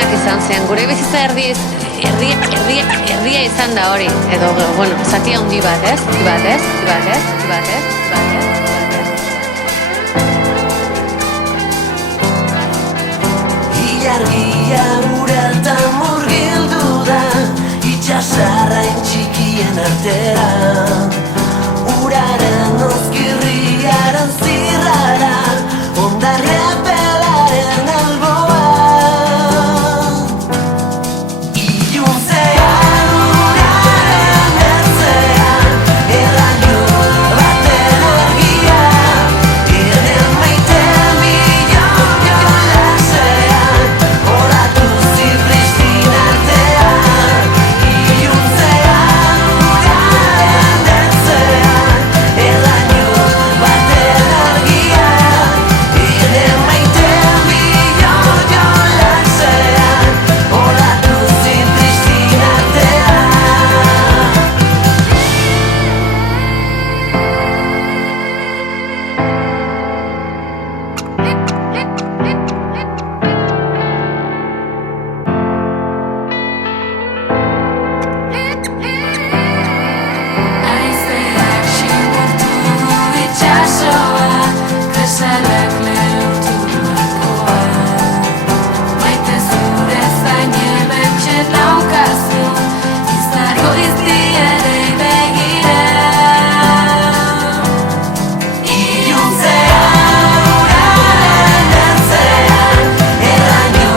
onak izan zen, gure bizitza erdia izan da hori, edo, bueno, zati handi bat, ez? Ilargia uratan murgildu da, itxasarrain txikien artera. Uraren ozkirriaren zirrara, ondarrea pelaren alboa. Iluntzean uraren ertzean, errainu baten argia. Ene maiten bilon jolasean, olatu zirristin artean. Iluntzean uraren ertzean, errainu baten argia. Ene maiten bilon jolasean, olatu zirristin artean. Aizeak xingurtu itxasoa, kresalak lehurtu duakoa. Maite zure zain hementxe naukazu, izango izdiarei begira. Iluntzean uraren ertzean, errainu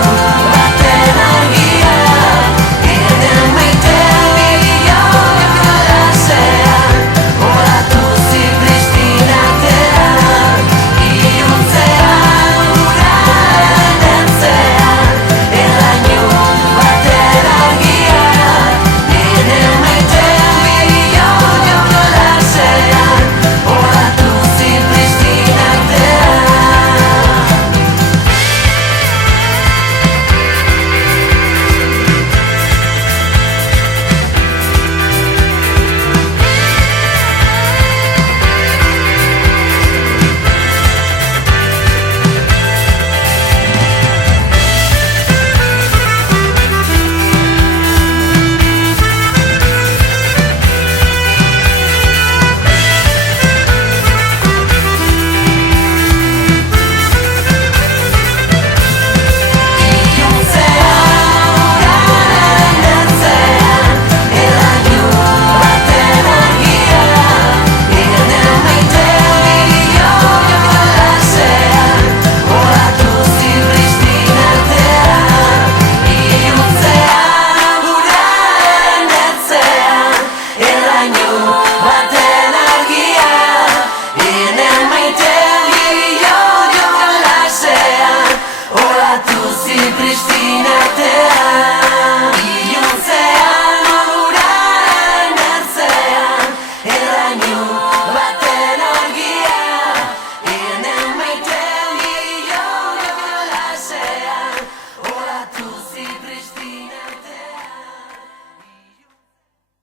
baten argia. Ene maiten bilon jolasean, olatu zirristin artean. Iluntzean uraren ertzean, errainu baten argia. Ene maiten bilon jolasean, olatu zirristin artean. Iluntzean uraren ertzean, errainu baten argia. Ene maiten bilon jolasean, olatu zirristin artean. Iluntzean uraren ertzean, errainu baten argia. Ene maiten bilon jolasean, olatu zirristin artean.